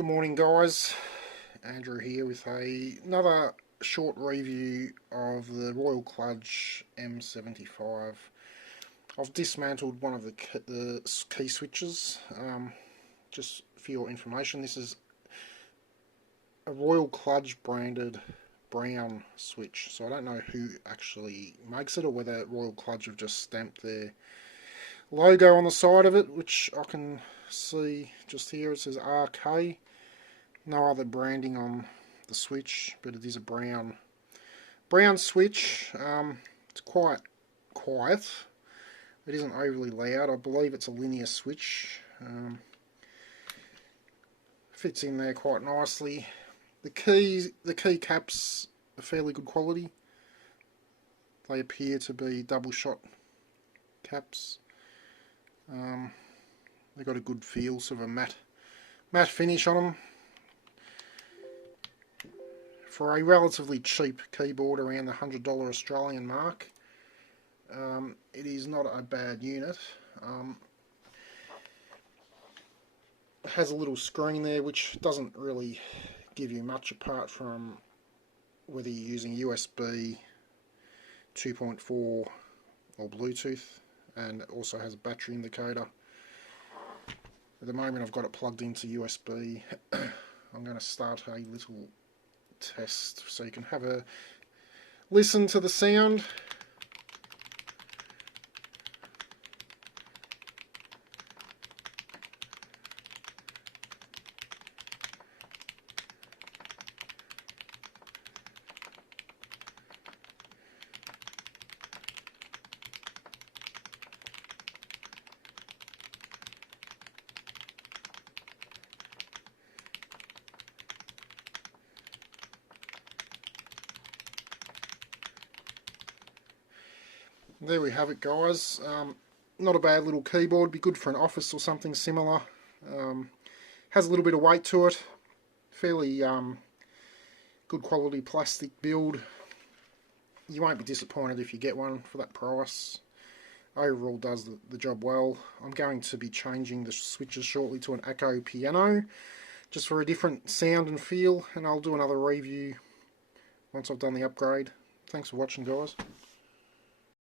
Good morning, guys. Andrew here with another short review of the Royal Kludge M75. I've dismantled one of the key switches. Just for your information, this is a Royal Kludge branded brown switch, so I don't know who actually makes it or whether Royal Kludge have just stamped their logo on the side of it, which I can see just here. It says RK. No other branding on the switch, but it is a brown switch. It's quite quiet. It isn't overly loud. I believe it's a linear switch. Fits in there quite nicely. The key caps are fairly good quality. They appear to be double shot caps. They've got a good feel, sort of a matte finish on them. For a relatively cheap keyboard, around the $100 Australian mark, it is not a bad unit. It has a little screen there which doesn't really give you much apart from whether you're using USB 2.4 or Bluetooth, and it also has a battery indicator. At the moment I've got it plugged into USB. I'm going to start a little test so you can have a listen to the sound. There we have it, guys. Not a bad little keyboard. Be good for an office or something similar. Has a little bit of weight to it. Fairly good quality plastic build. You won't be disappointed if you get one for that price. Overall does the job well. I'm going to be changing the switches shortly to an Echo piano, just for a different sound and feel, and I'll do another review once I've done the upgrade. Thanks for watching, guys.